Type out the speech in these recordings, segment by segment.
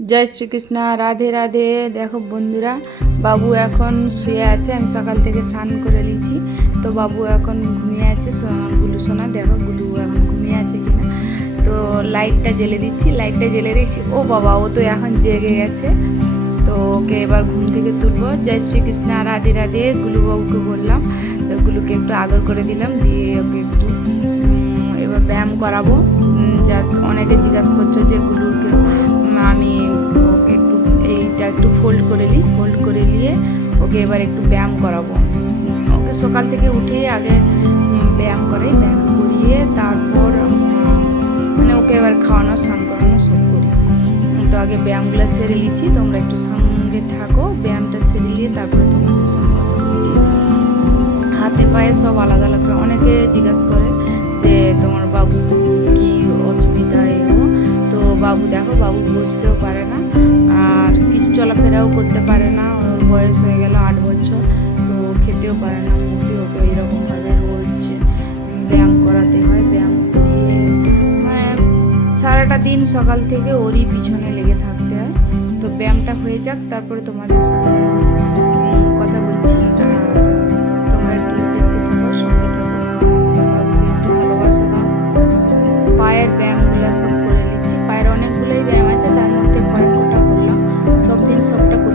জয় শ্রীকৃষ্ণ, রাধে রাধে। দেখো বন্ধুরা, বাবু এখন শুয়ে আছে, আমি সকাল থেকে স্নান করে নিয়েছি। তো বাবু এখন ঘুমিয়ে আছে গুলু সোনা, দেখো গুলু এখন ঘুমিয়ে আছে কিনা। তো লাইটটা জেলে দিচ্ছি, লাইটটা জেলে দিচ্ছি ও বাবা, ও তো এখন জেগে গেছে। তো ওকে এবার ঘুম থেকে তুলবো। জয় শ্রীকৃষ্ণ, রাধে রাধে। গুলু বাবুকে বললাম, তো গুলুকে একটু আদর করে দিলাম, দিয়ে ওকে একটু এবার ব্যায়াম করাবো। যা অনেকে জিজ্ঞাসা করছ যে গুলুকে একটু ফোল্ড করে নিই ফোল্ড করে নিয়ে ওকে এবার একটু ব্যায়াম করাবো। ওকে সকাল থেকে উঠেই আগে ব্যায়াম করাই, ব্যায়াম করিয়ে তারপর মানে ওকে এবার খাওয়ানো, স্নান করানো সব করি। তো আগে ব্যায়ামগুলো সেরে নিচ্ছি, তোমরা একটু সঙ্গে থাকো, ব্যায়ামটা সেরে নিয়ে তারপরে তোমাদের সঙ্গে হাতে পায়ে সব আলাদা আলাদা অনেকে জিজ্ঞাসা করে যে তোমার বাবু কি অসুবিধা এও তো বাবু দেখো, বাবু বুঝতেও পারে না। চলাফেরাও করতে পারে না। ওর বয়স হয়ে গেল আট বছর তো খেতেও পারে না। মুখে ওকে এইরকমভাবে রোজ ব্যায়াম করাতে হয়। ব্যায়াম করিয়ে মানে সারাটা দিন সকাল থেকে ওরই পিছনে লেগে থাকতে হয়। তো ব্যায়ামটা হয়ে যাক তারপরে তোমাদের উম, কথা বলছি। তোমরা একটু দেখতে থাকো সঙ্গে থাকো। একটু ভালোবাসা দাও। পায়ের ব্যায়ামগুলো সব করে নিচ্ছি। পায়ের অনেকগুলোই ব্যায়াম আছে তার সবটা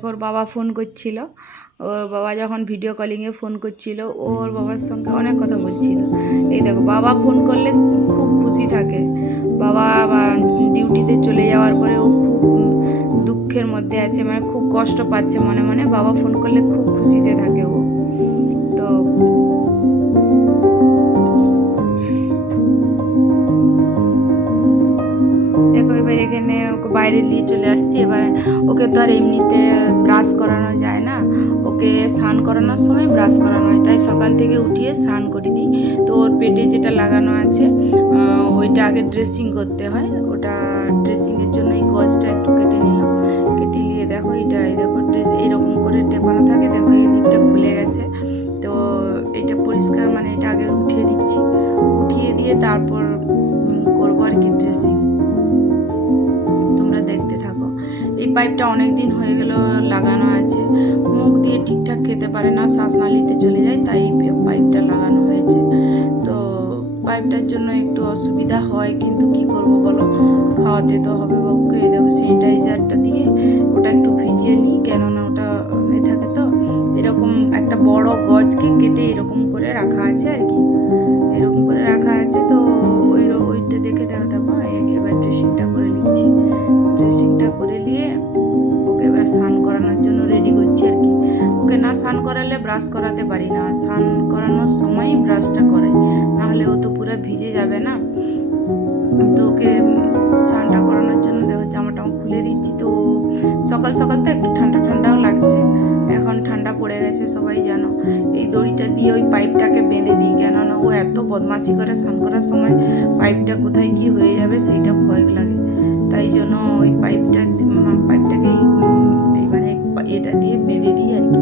দেখো, ওর বাবা ফোন করছিল। ওর বাবা যখন ভিডিও কলিংয়ে ফোন করছিল, ওর বাবার সঙ্গে অনেক কথা বলছিল। এই দেখো, বাবা ফোন করলে খুব খুশি থাকে। বাবা ডিউটিতে চলে যাওয়ার পরে ও খুব দুঃখের মধ্যে আছে মানে খুব কষ্ট পাচ্ছে মনে মনে। বাবা ফোন করলে খুব খুশিতে থাকে ও। তো এবার এখানে ওকে বাইরে নিয়ে চলে আসছি। এবার ওকে তো আর এমনিতে ব্রাশ করানো যায় না। ওকে স্নান করানোর সময় ব্রাশ করানো হয়। তাই সকাল থেকে উঠিয়ে স্নান করে দিই। তো ওর পেটে যেটা লাগানো আছে ওইটা আগে ড্রেসিং করতে হয়। পাইপটা অনেক দিন হয়ে গেল, লাগানো আছে। মুখ দিয়ে ঠিকঠাক খেতে পারে না শ্বাসনালীতে চলে যায়, তাই পাইপটা লাগানো হয়েছে। তো পাইপটার জন্য একটু অসুবিধা হয়, কিন্তু কি করব বলো? খাওয়াতে তো হবে বাবুকে দেখো স্যানিটাইজারটা দিয়ে ওটা একটু ভিজিয়ে নিই, কেননা ওটা হয়ে থাকে তো। এরকম একটা বড় গজকে কেটে এরকম করে রাখা আছে আর কি। না স্নান করালে ব্রাশ করাতে পারি না। স্নান করানোর সময়ই ব্রাশটা করাই। নাহলে ও তো পুরো ভিজে যাবে না। তো ওকে স্নানটা করানোর জন্য দেখো জামাটা খুলে দিচ্ছি। তো সকাল সকাল তো একটু ঠান্ডা ঠান্ডাও লাগছে। এখন ঠান্ডা পড়ে গেছে, সবাই জানো। এই দড়িটা দিয়ে ওই পাইপটাকে বেঁধে দিই। কেননা ও এত বদমাশি করে স্নান করার সময় পাইপটা কোথায় কি হয়ে যাবে সেইটা ভয় লাগে। তাই জন্য ওই পাইপটা পাইপটাকে এই মানে এটা দিয়ে বেঁধে দিই আর কি।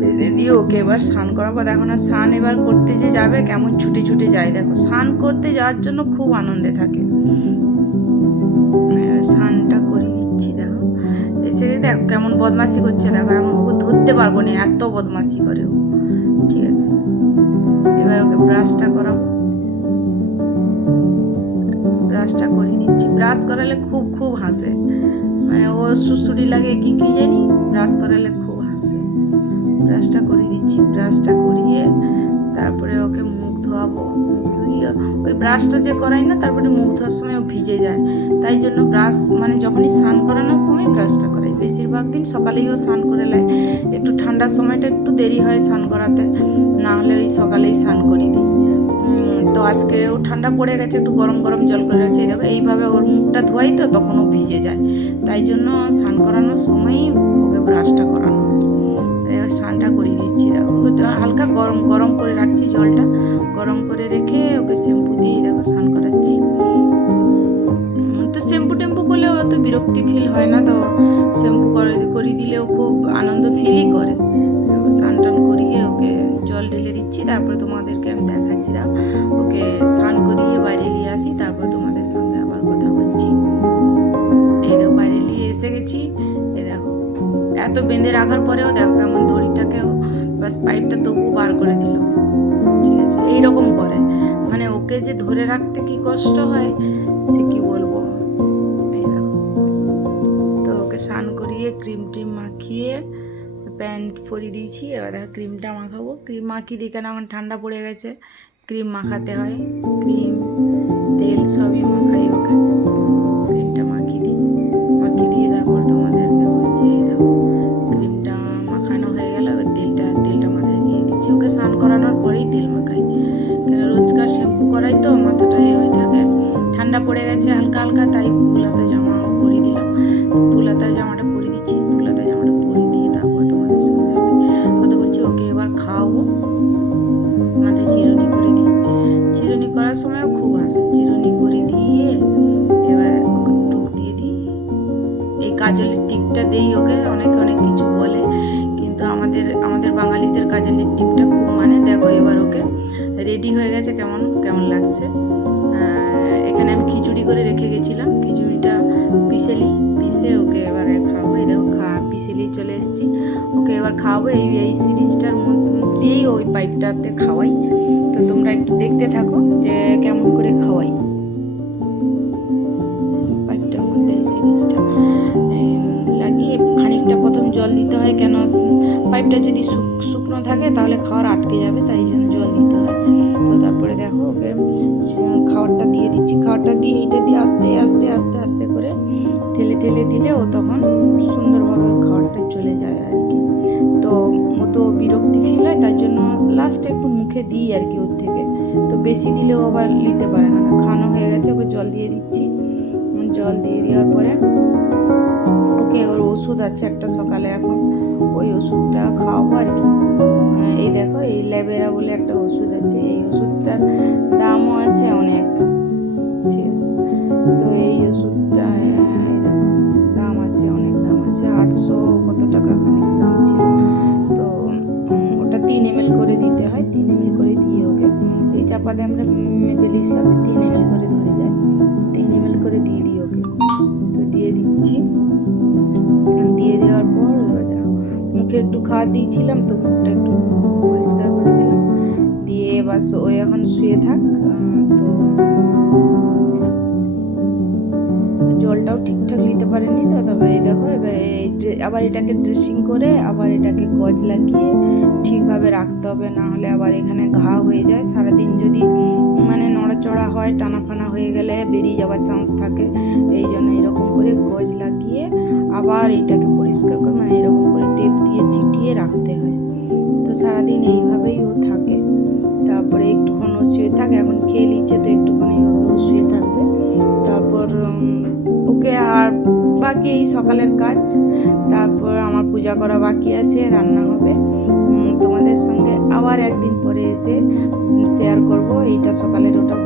বেঁধে দিয়ে ওকে এবার স্নান করাবো। দেখো না, স্নান এবার করতে যে যাবে, কেমন ছুটে ছুটে যায়। দেখো, স্নান করতে যাওয়ার জন্য খুব আনন্দে থাকে। স্নানটা করে দিচ্ছি দেখো। এসে দেখো, কেমন বদমাশি করছে, দেখো। এখন ওকে ধরতে পারব না, এত বদমাশি করে ও। ঠিক আছে। এবার ওকে ব্রাশটা করাবো। ব্রাশটা করে দিচ্ছি ব্রাশ করালে খুব খুব হাসে। মানে ও সুসুড়ি লাগে কি কি জানি? ব্রাশ করালে খুব হাসে। ব্রাশটা করে দিচ্ছি ব্রাশটা করিয়ে তারপরে ওকে মুখ ধোয়াবো। মুখ ধুয়ে ওই ব্রাশটা যে করাই না, তারপরে মুখ ধোয়ার সময় ও ভিজে যায়। তাই জন্য ব্রাশ মানে যখনই স্নান করানোর সময় ব্রাশটা করাই বেশিরভাগ দিন সকালেই ও স্নান করে নেয়। একটু ঠান্ডার সময়টা একটু দেরি হয় স্নান করাতে। না হলে ওই সকালেই স্নান করি দিই। আজকে ও ঠান্ডা পড়ে গেছে, একটু গরম গরম জল করে রাখছি। দেখো, এইভাবে ওর মুখটা ধোয়াই তো তখন ও ভিজে যায়। তাই জন্য স্নান করানোর সময়ই ওকে ব্রাশটা করানো এবার স্নানটা করিয়ে দিচ্ছি, দেখো। ওটা হালকা গরম গরম করে রাখছি জলটা। গরম করে রেখে ওকে শ্যাম্পু দিয়ে দেখো স্নান করাচ্ছি। তো শ্যাম্পু টেম্পু করলে অত বিরক্তি ফিল হয় না, তো শ্যাম্পু করে, করিয়ে দিলেও খুব আনন্দ ফিলই করে। স্নান টান করিয়ে ওকে জল ঢেলে দিচ্ছি, তারপরে তোমাদেরকে আমি দেখাচ্ছি দাও ওকে স্নান করিয়ে বাইরে নিয়ে আসি, তারপর তোমাদের সঙ্গে আবার কথা বলছি। এই দেখো, বাইরে নিয়ে এসে গেছি। এই দেখো, এত বেঁধে রাখার পরেও দেখো কেমন দড়িটাকেও বাস পাইপটা তবু বার করে দিল। ঠিক আছে, এইরকম করে। মানে ওকে যে ধরে রাখতে কি কষ্ট হয়, সে কি বলব? এই দেখো, তো ওকে স্নান করিয়ে ক্রিম টিম মাখিয়ে প্যান্ট পরিয়ে দিয়েছি। এবার দেখো, ক্রিমটা মাখাবো। ক্রিম মাখিয়ে দিই কেন এখন ঠান্ডা পড়ে গেছে? ক্রিম মাখাতে হয়। ক্রিম, তেল সবই মাখাই ওকে। ক্রিমটা মাখিয়ে দিই। মাখিয়ে দিয়ে তারপর তোমাদেরকে বলছি এই দেখো, ক্রিমটা মাখানো হয়ে গেল, এবার তেলটা তেলটা মাথায় দিয়ে দিচ্ছি। ওকে স্নান করানোর পরেই তেল মাখাই। কেন রোজকার শ্যাম্পু করাই তো মাথাটা হয়ে থাকে। ঠান্ডা পড়ে গেছে, হালকা হালকা, তাই ফুলাতা জামা পরিয়ে দিলাম। ফুলাতা জামাটা কাজলের টিপটা দেই ওকে অনেকে অনেক কিছু বলে। কিন্তু আমাদের আমাদের বাঙালিদের কাজলের টিপটা খুব মানে। দেখো এবার ওকে। রেডি হয়ে গেছে কেমন? কেমন লাগছে? এখানে আমি খিচুড়ি করে রেখে গেছিলাম। খিচুড়িটা পিসেলি পিসে ওকে এবারে খাওয়াবো এই দেখো, খা পিসেলি চলে এসেছি। ওকে এবার খাওয়াবো। এই এই সিরিজটার দিয়েই ওই পাইপটাতে খাওয়াই। তো তোমরা একটু দেখতে থাকো যে কেমন করে খাওয়াই। হয় কেন? পাইপটা যদি শুকনো থাকে তাহলে খাওয়ার আটকে যাবে, তাই জন্য জল দিতে হয়। তো তারপরে দেখো ওকে খাবারটা দিয়ে দিচ্ছি। খাবারটা দিয়ে এইটা দিয়ে আস্তে আস্তে আস্তে আস্তে করে ঠেলে ঠেলে দিলে ও তখন সুন্দরভাবে খাবারটা চলে যায় আর কি। তো ও তো বিরক্তি ফিল হয়, তার জন্য লাস্টে একটু মুখে দিই আর কি ওর থেকে। তো বেশি দিলেও আবার নিতে পারে না। খানো হয়ে গেছে, ওকে জল দিয়ে দিচ্ছি। জল দিয়ে দেওয়ার পরে ওকে ওর ওষুধ আছে একটা সকালে এখন। ওই ওষুধটা খাওয়াবো আর কি। এই দেখো, এই ল্যাবেরা বলে একটা ওষুধ আছে। এই ওষুধটার দামও আছে অনেক। ঠিক আছে? তো এই ওষুধটা এই দেখো, দাম আছে, অনেক দাম আছে। আটশো কত টাকা খানিক দাম ছিল। তো ওটা তিন এম করে দিতে হয়। তিন এম করে দিয়ে ওকে এই চাপাতে আমরা মেপেলে ইসলামে তিন এম করে ধরে যায়। তিন এম করে দিয়ে দিই ওকে। তো দিয়ে দিচ্ছি। মুখে একটু খাওয়া দিয়েছিলাম, তো মুখটা একটু পরিষ্কার করে দিলাম। দিয়ে এবার ওই এখন শুয়ে থাক তো জলটাও ঠিকঠাক নিতে পারেনি তো, তবে এই দেখো, এবার আবার এটাকে ড্রেসিং করে আবার এটাকে গজ লাগিয়ে ঠিকভাবে রাখতে হবে, না হলে আবার এখানে ঘা হয়ে যায়। সারাদিন যদি মানে নড়াচড়া হয় টানা ফানা হয়ে গেলে বেরিয়ে যাওয়ার চান্স থাকে। এই জন্য এরকম করে গজ লাগিয়ে আবার এটাকে পরিষ্কার করে মানে এরকম করে টেপ দিয়ে চিটিয়ে রাখতে হয়। তো সারাদিন এইভাবেই ও থাকে। তারপরে একটুক্ষণ ও শুয়ে থাকে, এখন খেয়ে নিচ্ছে তো একটুক্ষণ এইভাবে ও শুয়ে থাকবে। তারপর ওকে আর বাকি এই সকালের কাজ। তারপর আমার পূজা করা বাকি আছে রান্না হবে। তোমাদের সঙ্গে আবার একদিন পরে এসে শেয়ার করব। এইটা সকালের ওটা